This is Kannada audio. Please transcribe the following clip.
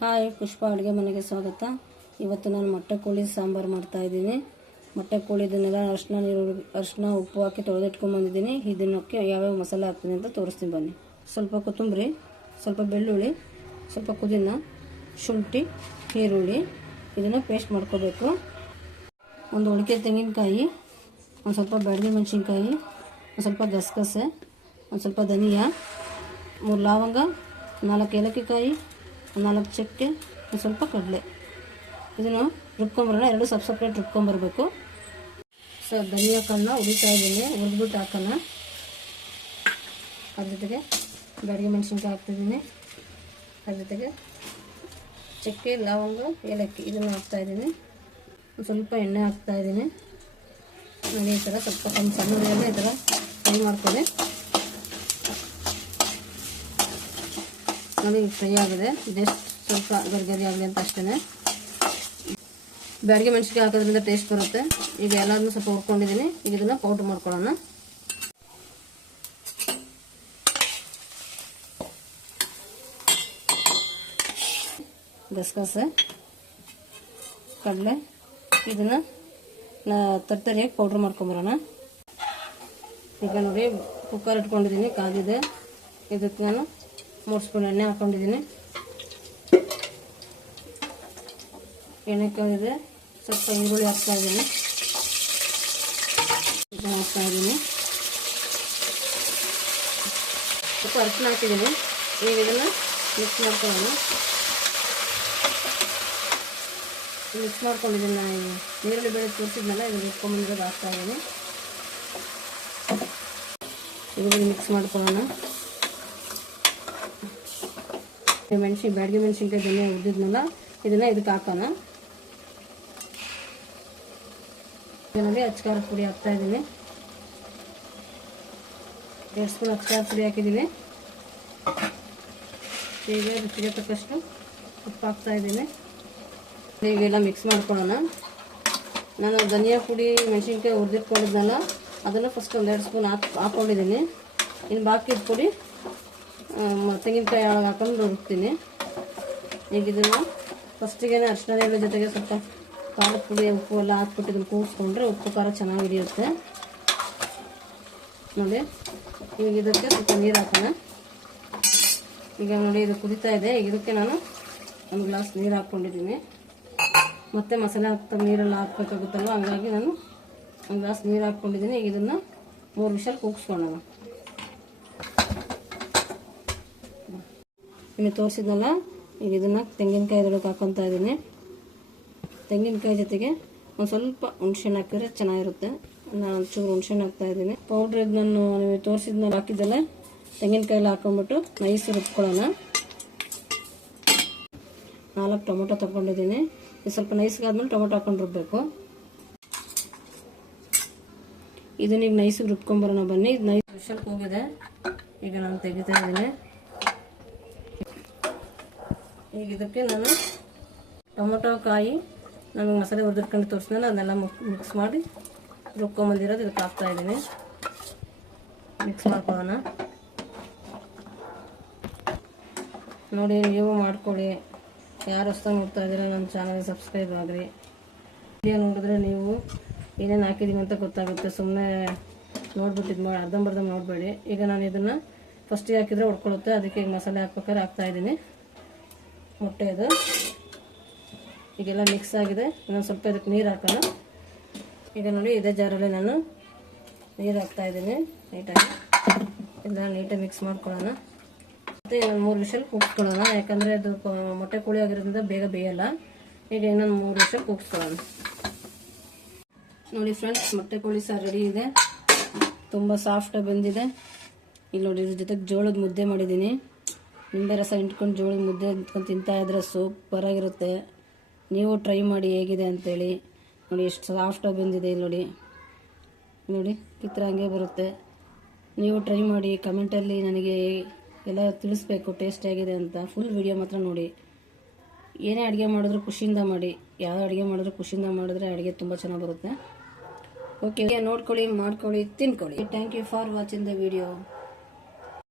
ಹಾಯ್, ಪುಷ್ಪ ಅಡುಗೆ ಮನೆಗೆ ಸ್ವಾಗತ. ಇವತ್ತು ನಾನು ಮೊಟ್ಟೆ ಕೋಳಿ ಸಾಂಬಾರು ಮಾಡ್ತಾಯಿದ್ದೀನಿ. ಮೊಟ್ಟೆ ಕೋಳಿ ಇದನ್ನೆಲ್ಲ ಅರಿಶಿನ ಉಪ್ಪು ಹಾಕಿ ತೊಳೆದಿಟ್ಕೊಂಡ್ಬಂದಿದ್ದೀನಿ. ಇದನ್ನಕ್ಕೆ ಯಾವ್ಯಾವ ಮಸಾಲೆ ಹಾಕ್ತೀನಿ ಅಂತ ತೋರಿಸ್ತೀನಿ ಬನ್ನಿ. ಸ್ವಲ್ಪ ಕೊತ್ತಂಬರಿ, ಸ್ವಲ್ಪ ಬೆಳ್ಳುಳ್ಳಿ, ಸ್ವಲ್ಪ ಪುದೀನ, ಶುಂಠಿ, ಈರುಳ್ಳಿ ಇದನ್ನು ಪೇಸ್ಟ್ ಮಾಡ್ಕೋಬೇಕು. ಒಂದು ಒಣಕೆ ತೆಂಗಿನಕಾಯಿ, ಒಂದು ಸ್ವಲ್ಪ ಬ್ಯಾಡಗಿ ಮೆಣಸಿನ್ಕಾಯಿ, ಒಂದು ಸ್ವಲ್ಪ ಗಸಗಸೆ, ಒಂದು ಸ್ವಲ್ಪ ಧನಿಯಾ, 3 ಲವಂಗ, 4 ಏಲಕ್ಕಿಕಾಯಿ, 4 ಚಕ್ಕೆ, ಒಂದು ಸ್ವಲ್ಪ ಕಡಲೆ. ಇದನ್ನು ರುಬ್ಕೊಂಬರೋಣ. 2 ಸಪ್ರೇಟ್ ರುಬ್ಕೊಂಬರ್ಬೇಕು. ಧನಿಯಾ ಕಾಳನ್ನ ಉರಿತಾ ಇದ್ದೀನಿ, ಹುರಿದ್ಬಿಟ್ಟು ಹಾಕೋಣ. ಅದ್ರ ಜೊತೆಗೆ ಬ್ಯಾಡಗಿ ಮೆಣಸಿನ್ಕಾಯಿ ಹಾಕ್ತಿದ್ದೀನಿ. ಅದ್ರ ಜೊತೆಗೆ ಚಕ್ಕೆ, ಲವಂಗ, ಏಲಕ್ಕಿ ಇದನ್ನು ಹಾಕ್ತಾಯಿದ್ದೀನಿ. ಒಂದು ಸ್ವಲ್ಪ ಎಣ್ಣೆ ಹಾಕ್ತಾಯಿದ್ದೀನಿ. ನೋಡಿ, ಈ ಥರ ಸ್ವಲ್ಪ ಸಣ್ಣ ಉರಿಯಲ್ಲೇ ಈ ಥರ ಫ್ರೈ ಮಾಡ್ಕೊಳ್ಳಿ. ನೋಡಿ, ಫ್ರೈ ಆಗಿದೆ. ಜಸ್ಟ್ ಸ್ವಲ್ಪ ಗರಿ ಆಗಲಿ ಅಂತ ಅಷ್ಟೇ. ಬ್ಯಾಡಗಿ ಮೆಣಸಿನ್ಕಾಯಿ ಹಾಕೋದ್ರಿಂದ ಟೇಸ್ಟ್ ಬರುತ್ತೆ. ಈಗ ಎಲ್ಲದನ್ನೂ ಸ್ವಲ್ಪ ಹುರ್ಕೊಂಡಿದ್ದೀನಿ. ಈಗ ಇದನ್ನು ಪೌಡ್ರ್ ಮಾಡ್ಕೊಳ್ಳೋಣ. ಗಸಗಸೆ, ಕಡಲೆ ಇದನ್ನು ತರ್ತರಿಯಾಗಿ ಪೌಡ್ರ್ ಮಾಡ್ಕೊಂಬರೋಣ. ಈಗ ನೋಡಿ, ಕುಕ್ಕರ್ ಇಟ್ಕೊಂಡಿದ್ದೀನಿ, ಕಾದಿದೆ. ಇದಕ್ಕೆ ನಾನು 3 ಸ್ಪೂನ್ ಎಣ್ಣೆ ಹಾಕ್ಕೊಂಡಿದ್ದೀನಿ. ಎಣ್ಣೆ ಕಾದಿದೆ. ಸ್ವಲ್ಪ ಈರುಳ್ಳಿ ಹಾಕ್ತಾಯಿದ್ದೀನಿ. ಇದನ್ನು ಹಾಕ್ತಾಯಿದ್ದೀನಿ. ಸ್ವಲ್ಪ ಅರಿಶಿನ ಹಾಕಿದ್ದೀನಿ. ಈಗ ಇದನ್ನು ಮಿಕ್ಸ್ ಮಾಡ್ಕೊಳ್ಳೋಣ. ಮಿಕ್ಸ್ ಮಾಡ್ಕೊಂಡಿದ್ದೀನಿ. ನಾನು ನೀರುಳ್ಳಿ ಬೇಳೆ ತೋರಿಸಿದ್ನಲ್ಲ, ಇದನ್ನು ಇಟ್ಕೊಂಡ್ಬಂದಿರೋದು ಹಾಕ್ತಾಯಿದ್ದೀನಿ. ಇದನ್ನು ಮಿಕ್ಸ್ ಮಾಡ್ಕೊಳ್ಳೋಣ. ಬ್ಯಾಡಗಿ ಮೆಣಸಿನ್ಕಾಯಿ ಧನಿಯಾ ಹುರಿದಿದ್ನಲ್ಲ, ಇದನ್ನು ಇದಕ್ಕೆ ಹಾಕೋಣ. ನೋಡಿ, ಅಚ್ಕಾರ ಪುಡಿ ಹಾಕ್ತಾಯಿದ್ದೀನಿ. 2 ಸ್ಪೂನ್ ಅಚ್ಕಾರ ಪುಡಿ ಹಾಕಿದ್ದೀನಿ. ಈಗ ರುಚಿಗೆ ತಕ್ಕಷ್ಟು ಉಪ್ಪು ಹಾಕ್ತಾಯಿದ್ದೀನಿ. ಈಗೆಲ್ಲ ಮಿಕ್ಸ್ ಮಾಡ್ಕೊಳ್ಳೋಣ. ನಾನು ಧನಿಯಾ ಪುಡಿ ಮೆಣಸಿನ್ಕಾಯಿ ಹುರಿದಿಟ್ಕೊಂಡಿದ್ನಲ್ಲ, ಅದನ್ನು ಫಸ್ಟ್ 2 ಸ್ಪೂನ್ ಹಾಕ್ಕೊಂಡಿದ್ದೀನಿ. ಇನ್ನು ಬಾಕಿ ಪುಡಿ ತೆಂಗಿನಕಾಯಿ ಒಳಗೆ ಹಾಕೊಂಡು ರುಬ್ತೀನಿ. ಈಗ ಇದನ್ನು ಫಸ್ಟಿಗೆ ಅರಿಶಿನ ನೀರುಳ್ಳಿ ಜೊತೆಗೆ ಸ್ವಲ್ಪ ಖಾರದ ಪುಡಿ ಉಪ್ಪು ಎಲ್ಲ ಹಾಕ್ಬಿಟ್ಟು ಇದನ್ನು ಕೂಡಿಸ್ಕೊಂಡ್ರೆ ಉಪ್ಪು ಖಾರ ಚೆನ್ನಾಗಿ ಹಿಡಿಯುತ್ತೆ. ನೋಡಿ, ಈಗ ಇದಕ್ಕೆ ಸ್ವಲ್ಪ ನೀರು ಹಾಕೋಣ. ಈಗ ನೋಡಿ, ಇದು ಕುದೀತಾ ಇದೆ. ಈಗ ಇದಕ್ಕೆ ನಾನು 1 ಗ್ಲಾಸ್ ನೀರು ಹಾಕ್ಕೊಂಡಿದ್ದೀನಿ. ಮತ್ತೆ ಮಸಾಲೆ ಹಾಕ್ತಾ ನೀರೆಲ್ಲ ಹಾಕ್ಬೇಕಾಗುತ್ತಲ್ವ, ಹಂಗಾಗಿ ನಾನು 1 ಗ್ಲಾಸ್ ನೀರು ಹಾಕ್ಕೊಂಡಿದ್ದೀನಿ. ಈಗ ಇದನ್ನು 3 ವಿಷಲ್ ಕೂಗಿಸ್ಕೊಳ್ಳೋಣ. ಇನ್ನು ತೋರಿಸಿದ್ನಲ್ಲ, ಈಗ ಇದನ್ನು ತೆಂಗಿನಕಾಯಿದೊಳಗೆ ಹಾಕ್ಕೊತಾ ಇದ್ದೀನಿ. ತೆಂಗಿನಕಾಯಿ ಜೊತೆಗೆ ಒಂದು ಸ್ವಲ್ಪ ಹುಣ್ಸೆಹಣ್ಣು ಹಾಕಿದ್ರೆ ಚೆನ್ನಾಗಿರುತ್ತೆ. ನಾನು ಒಂಚೂರು ಹುಣ್ಸೆಹಣ್ಣು ಹಾಕ್ತಾಯಿದ್ದೀನಿ. ಪೌಡ್ರ್ ಇದು ನಾನು ನೀವು ತೋರಿಸಿದ್ನ ಹಾಕಿದ್ದಲ್ಲ, ತೆಂಗಿನಕಾಯೆಲ್ಲ ಹಾಕ್ಕೊಂಬಿಟ್ಟು ನೈಸ್ ರುಬ್ಕೊಳ್ಳೋಣ. 4 ಟೊಮೊಟೊ ತೊಗೊಂಡಿದ್ದೀನಿ. ಇದು ಸ್ವಲ್ಪ ನೈಸ್ಗಾದ್ಮೇಲೆ ಟೊಮೊಟೊ ಹಾಕೊಂಡು ರುಬ್ಬಬೇಕು. ಇದನ್ನೀಗ ನೈಸಿಗೆ ರುಬ್ಕೊಂಬರೋಣ ಬನ್ನಿ. ಇದು ನೈಸ್ ವಿಷಲ್ಗೆ ಹೋಗಿದೆ. ಈಗ ನಾನು ತೆಗಿತಾ ಇದ್ದೀನಿ. ಈಗ ಇದಕ್ಕೆ ನಾನು ಟೊಮೊಟೊ ಕಾಯಿ ನಾನು ಮಸಾಲೆ ಹುರಿದಿಟ್ಕೊಂಡು ತೋರಿಸಿದ್ನಲ್ಲ, ಅದನ್ನೆಲ್ಲ ಮಿಕ್ಸ್ ಮಾಡಿ ರುಬ್ಕೊಂಬಂದಿರೋದು ಇದಕ್ಕೆ ಹಾಕ್ತಾಯಿದ್ದೀನಿ. ಮಿಕ್ಸ್ ಮಾಡ್ಕೊಳ್ಳೋಣ. ನೋಡಿ, ನೀವು ಮಾಡ್ಕೊಳ್ಳಿ. ಯಾರು ಹೊಸ್ದಾಗಿ ನೋಡ್ತಾ ಇದ್ದೀರಾ, ನನ್ನ ಚಾನಲ್ ಸಬ್ಸ್ಕ್ರೈಬ್ ಆಗಿರಿ. ವಿಡಿಯೋ ನೋಡಿದ್ರೆ ನೀವು ಏನೇನು ಹಾಕಿದ್ದೀನಿ ಅಂತ ಗೊತ್ತಾಗುತ್ತೆ. ಸುಮ್ಮನೆ ನೋಡ್ಬಿಟ್ಟು ಇದು ಮಾಡಿ ಅರ್ಧಂಬರ್ಧ ನೋಡಬೇಡಿ. ಈಗ ನಾನು ಇದನ್ನು ಫಸ್ಟಿಗೆ ಹಾಕಿದರೆ ಹೊಡ್ಕೊಳ್ಳುತ್ತೆ. ಅದಕ್ಕೆ ಈಗ ಮಸಾಲೆ ಹಾಕ್ಬೇಕಾದ್ರೆ ಹಾಕ್ತಾಯಿದ್ದೀನಿ. ಮೊಟ್ಟೆ ಇದು ಈಗೆಲ್ಲ ಮಿಕ್ಸ್ ಆಗಿದೆ. ಇನ್ನೊಂದು ಸ್ವಲ್ಪ ಇದಕ್ಕೆ ನೀರು ಹಾಕೋಣ. ಈಗ ನೋಡಿ, ಇದೇ ಜಾರಲ್ಲಿ ನಾನು ನೀರು ಹಾಕ್ತಾಯಿದ್ದೀನಿ. ನೀಟಾಗಿ ಇದನ್ನು ನೀಟಾಗಿ ಮಿಕ್ಸ್ ಮಾಡ್ಕೊಳ್ಳೋಣ. ಮತ್ತು ಇನ್ನೊಂದು 3 ವಿಷಲ್ ಕೂಗಿಸ್ಕೊಳ್ಳೋಣ. ಯಾಕಂದರೆ ಅದು ಮೊಟ್ಟೆ ಕೋಳಿ ಆಗಿರೋದ್ರಿಂದ ಬೇಗ ಬೇಯಲ್ಲ. ಈಗ ಇನ್ನೊಂದು 3 ವಿಷಲ್ ಕೂಗಿಸ್ಕೊಳ್ಳೋಣ. ನೋಡಿ ಫ್ರೆಂಡ್ಸ್, ಮೊಟ್ಟೆ ಕೋಳಿ ಸಾರು ರೆಡಿ ಇದೆ. ತುಂಬ ಸಾಫ್ಟಾಗಿ ಬಂದಿದೆ. ಇಲ್ಲಿ ನೋಡಿ, ಇದ್ರ ಜೊತೆಗೆ ಜೋಳದ ಮುದ್ದೆ ಮಾಡಿದ್ದೀನಿ. ನಿಂಬೆ ರಸ ಇಂಟ್ಕೊಂಡು ಜೋಳದ ಮುದ್ದೆ ಇಂಟ್ಕೊಂಡು ತಿಂತಾಯಿದ್ರೆ ಸೂಪರಾಗಿರುತ್ತೆ. ನೀವು ಟ್ರೈ ಮಾಡಿ ಹೇಗಿದೆ ಅಂತೇಳಿ. ನೋಡಿ, ಎಷ್ಟು ಸಾಫ್ಟಾಗಿ ಬಂದಿದೆ. ಇಲ್ಲಿ ನೋಡಿ, ನೋಡಿ ಕಿತ್ತರ ಹಂಗೆ ಬರುತ್ತೆ. ನೀವು ಟ್ರೈ ಮಾಡಿ ಕಮೆಂಟಲ್ಲಿ ನನಗೆ ಎಲ್ಲ ತಿಳಿಸ್ಬೇಕು ಟೇಸ್ಟ್ ಹೇಗಿದೆ ಅಂತ. ಫುಲ್ ವಿಡಿಯೋ ಮಾತ್ರ ನೋಡಿ. ಏನೇ ಅಡುಗೆ ಮಾಡಿದ್ರು ಖುಷಿಯಿಂದ ಮಾಡಿ. ಯಾವ ಅಡುಗೆ ಮಾಡಿದ್ರು ಖುಷಿಯಿಂದ ಮಾಡಿದ್ರೆ ಅಡುಗೆ ತುಂಬ ಚೆನ್ನಾಗಿ ಬರುತ್ತೆ. ಓಕೆ, ನೋಡ್ಕೊಳ್ಳಿ, ಮಾಡ್ಕೊಳ್ಳಿ, ತಿನ್ಕೊಳ್ಳಿ. Thank you for watching the video.